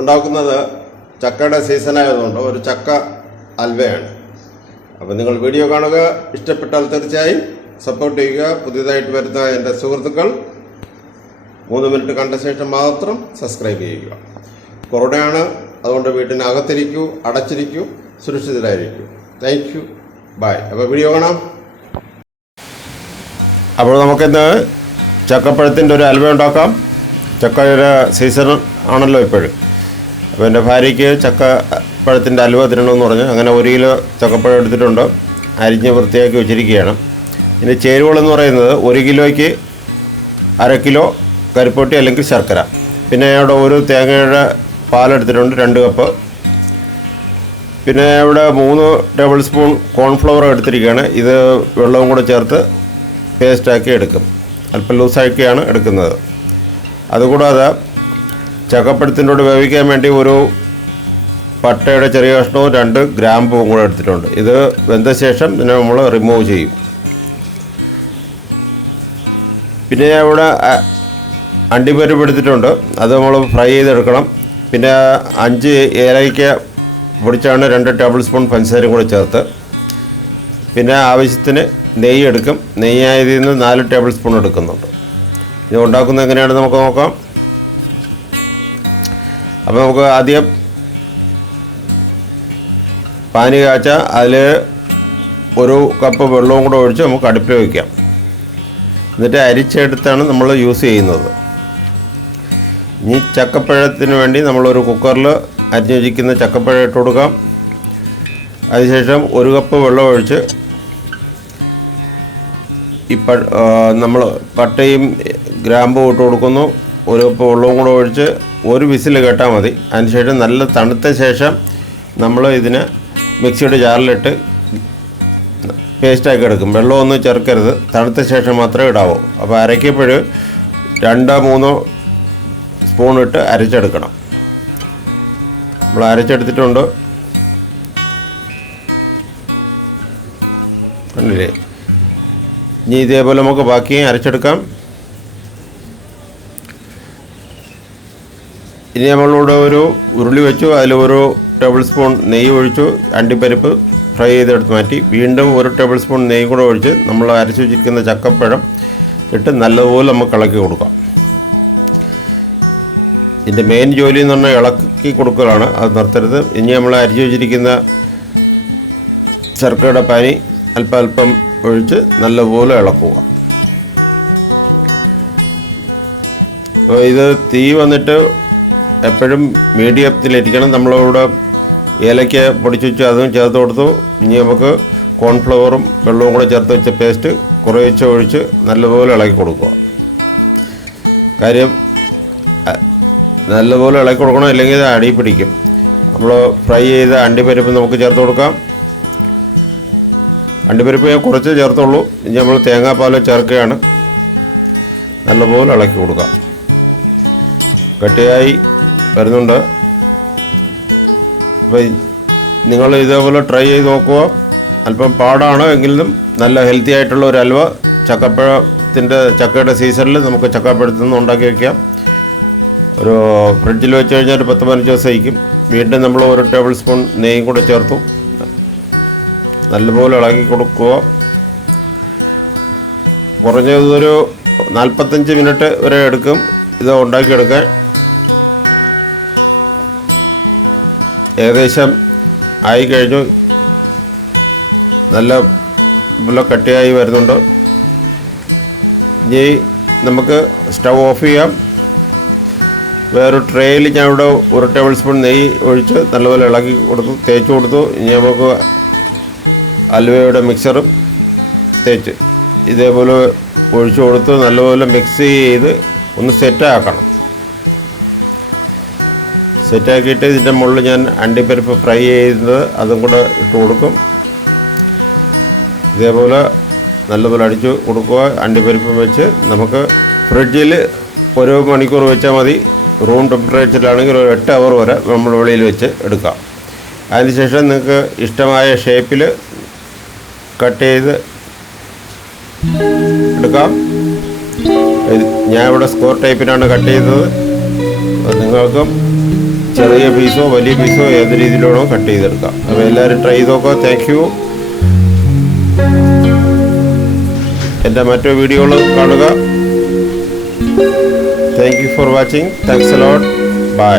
ഉണ്ടാക്കുന്നത് ചക്കയുടെ സീസണായതുകൊണ്ട് ഒരു ചക്ക ഹൽവയാണ്. അപ്പോൾ നിങ്ങൾ വീഡിയോ കാണുക, ഇഷ്ടപ്പെട്ടാൽ തീർച്ചയായും സപ്പോർട്ട് ചെയ്യുക. പുതിയതായിട്ട് വരുന്ന എൻ്റെ സുഹൃത്തുക്കൾ 3 മിനിറ്റ് കണ്ട ശേഷം മാത്രം സബ്സ്ക്രൈബ് ചെയ്യുക. കൊറോണയാണ്, അതുകൊണ്ട് വീട്ടിനകത്തിരിക്കൂ, അടച്ചിരിക്കൂ, സുരക്ഷിതരായിരിക്കൂ. Thank you, bye. അപ്പോൾ വീഡിയോ കാണാം. അപ്പോൾ നമുക്കിന്ന് ചക്കപ്പഴത്തിൻ്റെ ഒരു ഹൽവ ഉണ്ടാക്കാം. ചക്കയുടെ സീസൺ ആണല്ലോ ഇപ്പോഴും. അപ്പോൾ എൻ്റെ ഭാര്യയ്ക്ക് ചക്കപ്പഴത്തിൻ്റെ ഹൽവ തിന്നണമെന്ന് പറഞ്ഞു. അങ്ങനെ 1 കിലോ ചക്കപ്പഴം എടുത്തിട്ടുണ്ട്, അരിഞ്ഞ് വൃത്തിയാക്കി വെച്ചിരിക്കുകയാണ്. ഇതിൻ്റെ ചേരുവകളെന്ന് പറയുന്നത് 1 കിലോയ്ക്ക് 1/2 കിലോ കരിപ്പൊട്ടി അല്ലെങ്കിൽ ശർക്കര, പിന്നെ അവിടെ ഒരു തേങ്ങയുടെ പാലെടുത്തിട്ടുണ്ട് 2 കപ്പ്, പിന്നെ ഇവിടെ 3 ടേബിൾ സ്പൂൺ കോൺഫ്ലവർ എടുത്തിരിക്കുകയാണ്. ഇത് വെള്ളവും കൂടെ ചേർത്ത് പേസ്റ്റാക്കി എടുക്കും. അല്പം ലൂസാക്കിയാണ് എടുക്കുന്നത്. അതുകൂടാതെ ചക്കപ്പഴത്തിൻ്റെ കൂടെ വേവിക്കാൻ വേണ്ടി ഒരു പട്ടയുടെ ചെറിയ കഷ്ണവും 2 ഗ്രാമ്പും കൂടെ എടുത്തിട്ടുണ്ട്. ഇത് വെന്ത ശേഷം ഇതിനെ നമ്മൾ റിമൂവ് ചെയ്യും. പിന്നെ ഇവിടെ അണ്ടിപ്പരിപ്പ് എടുത്തിട്ടുണ്ട്, അത് നമ്മൾ ഫ്രൈ ചെയ്തെടുക്കണം. പിന്നെ 5 ഏലക്ക പൊടിച്ചാണ് 2 ടേബിൾ സ്പൂൺ പഞ്ചസാരയും കൂടെ ചേർത്ത്. പിന്നെ ആവശ്യത്തിന് നെയ്യ് എടുക്കും. നെയ്യായതിൽ നിന്ന് 4 ടേബിൾ സ്പൂൺ എടുക്കുന്നുണ്ട്. ഇത് ഉണ്ടാക്കുന്നത് എങ്ങനെയാണെന്ന് നമുക്ക് നോക്കാം. അപ്പോൾ നമുക്ക് ആദ്യം പാനി കാച്ച, അതിൽ 1 കപ്പ് വെള്ളവും കൂടെ ഒഴിച്ച് നമുക്ക് അടുപ്പിൽ വയ്ക്കാം. എന്നിട്ട് അരിച്ചെടുത്താണ് നമ്മൾ യൂസ് ചെയ്യുന്നത്. ഇനി ചക്കപ്പഴത്തിന് വേണ്ടി നമ്മളൊരു കുക്കറിൽ അരിഞ്ഞ് വെച്ചിരിക്കുന്ന ചക്കപ്പഴം ഇട്ട് കൊടുക്കാം. അതിനുശേഷം 1 കപ്പ് വെള്ളം ഒഴിച്ച് നമ്മൾ പട്ടയും ഗ്രാമ്പും ഇട്ട് കൊടുക്കുന്നു. 1 കപ്പ് വെള്ളവും കൂടെ ഒഴിച്ച് 1 വിസിൽ കേട്ടാൽ മതി. അതിനുശേഷം നല്ല തണുത്ത ശേഷം നമ്മൾ ഇതിനെ മിക്സിയുടെ ജാറിലിട്ട് പേസ്റ്റാക്കി എടുക്കും. വെള്ളമൊന്നും ചേർക്കരുത്, തണുത്ത ശേഷം മാത്രമേ ഇടാവൂ. അപ്പോൾ അരയ്ക്കപ്പോൾ 2-3 സ്പൂൺ ഇട്ട് അരച്ചെടുക്കണം. നമ്മൾ അരച്ചെടുത്തിട്ടുണ്ട്, കണ്ടില്ലേ? ഇനി ഇതേപോലെ നമുക്ക് ബാക്കി അരച്ചെടുക്കാം. ഇനി നമ്മളിവിടെ ഒരു ഉരുളി വെച്ചു, അതിൽ 1 ടേബിൾ സ്പൂൺ നെയ്യ് ഒഴിച്ചു. അണ്ടിപ്പരിപ്പ് ഫ്രൈ ചെയ്തെടുത്ത് മാറ്റി. വീണ്ടും 1 ടേബിൾ സ്പൂൺ നെയ്യ് കൂടെ ഒഴിച്ച് നമ്മൾ അരച്ചു വെച്ചിരിക്കുന്ന ചക്കപ്പഴം ഇട്ട് നല്ലതുപോലെ നമുക്ക് ഇളക്കി കൊടുക്കാം. ഇതിൻ്റെ മെയിൻ ജോലി എന്ന് പറഞ്ഞാൽ ഇളക്കി കൊടുക്കലാണ്, അത് നിർത്തരുത്. ഇനി നമ്മൾ അരിച്ചു വെച്ചിരിക്കുന്ന ശർക്കരയുടെ പാനി അല്പം ഒഴിച്ച് നല്ലപോലെ ഇളക്കുക. അപ്പോൾ ഇത് തീ വന്നിട്ട് എപ്പോഴും മീഡിയത്തിലിരിക്കണം. നമ്മളിവിടെ ഏലക്ക പൊടിച്ച് വെച്ച് അതും ചേർത്ത് കൊടുത്തു. ഇനി നമുക്ക് കോൺഫ്ലവറും വെള്ളവും കൂടെ ചേർത്ത് വെച്ച പേസ്റ്റ് കുറേശ്ശെ ഒഴിച്ച് നല്ലപോലെ ഇളക്കി കൊടുക്കുക. കാര്യം നല്ലപോലെ ഇളക്കി കൊടുക്കണം, അല്ലെങ്കിൽ ഇത് അടി പിടിക്കും. നമ്മൾ ഫ്രൈ ചെയ്ത അണ്ടിപ്പരിപ്പ് നമുക്ക് ചേർത്ത് കൊടുക്കാം. അണ്ടിപ്പരിപ്പ് ഞാൻ കുറച്ച് ചേർത്തുള്ളൂ. ഇനി നമ്മൾ തേങ്ങാപ്പാൽ ചേർക്കുകയാണ്. നല്ലപോലെ ഇളക്കി കൊടുക്കാം. കട്ടിയായി വരുന്നുണ്ട്. അപ്പോൾ നിങ്ങൾ ഇതേപോലെ ട്രൈ ചെയ്ത് നോക്കുക. അല്പം പാടാണ് എങ്കിലും നല്ല ഹെൽത്തി ആയിട്ടുള്ള ഒരു ഹൽവ ചക്കയുടെ സീസണിൽ നമുക്ക് ചക്കപ്പഴത്തിൽ നിന്ന് ഉണ്ടാക്കി വയ്ക്കാം. ഒരു ഫ്രിഡ്ജിൽ വെച്ച് കഴിഞ്ഞാൽ ഒരു 10-15 ദിവസം ഇരിക്കും. വീണ്ടും നമ്മൾ 1 ടേബിൾ സ്പൂൺ നെയ്യും കൂടെ ചേർത്തു നല്ലപോലെ ഇളക്കി കൊടുക്കുക. കുറഞ്ഞതൊരു 45 മിനിറ്റ് വരെ എടുക്കും ഇത് ഉണ്ടാക്കിയെടുക്കാൻ. ഏകദേശം ആയിക്കഴിഞ്ഞു, നല്ല പോലെ കട്ടിയായി വരുന്നുണ്ട്. ഇനി നമുക്ക് സ്റ്റവ് ഓഫ് ചെയ്യാം. വേറൊരു ട്രേയിൽ ഞാൻ ഇവിടെ 1 ടേബിൾ സ്പൂൺ നെയ്യ് ഒഴിച്ച് നല്ലപോലെ ഇളക്കി കൊടുത്തു, തേച്ച് കൊടുത്തു. ഇനി നമുക്ക് ഹൽവയുടെ മിക്സറും തേച്ച് ഇതേപോലെ ഒഴിച്ചു കൊടുത്ത് നല്ലപോലെ മിക്സ് ചെയ്ത് ഒന്ന് സെറ്റാക്കണം. സെറ്റാക്കിയിട്ട് ഇതിൻ്റെ മുകളിൽ ഞാൻ അണ്ടിപ്പരിപ്പ് ഫ്രൈ ചെയ്യുന്നത് അതും കൂടെ ഇട്ട് കൊടുക്കും. ഇതേപോലെ നല്ലപോലെ അടിച്ചു കൊടുക്കുക. അണ്ടിപ്പരിപ്പ് വെച്ച് നമുക്ക് ഫ്രിഡ്ജിൽ 1 മണിക്കൂർ വെച്ചാൽ മതി. റൂം ടെമ്പറേച്ചറിലാണെങ്കിൽ ഒരു 8 അവർ വരെ നമ്മൾ വെളിയിൽ വെച്ച് എടുക്കാം. അതിനുശേഷം നിങ്ങൾക്ക് ഇഷ്ടമായ ഷേപ്പിൽ കട്ട് ചെയ്ത് എടുക്കാം. ഞാൻ ഇവിടെ സ്ക്വയർ ടൈപ്പിനാണ് കട്ട് ചെയ്തത്. നിങ്ങൾക്കും ചെറിയ പീസോ വലിയ പീസോ ഏത് രീതിയിലാണോ കട്ട് ചെയ്തെടുക്കാം. അപ്പോൾ എല്ലാവരും ട്രൈ ചെയ്ത് നോക്കുക. Thank you. എൻ്റെ മറ്റു വീഡിയോകൾ കാണുക. Thank you for watching. Thanks a lot. By.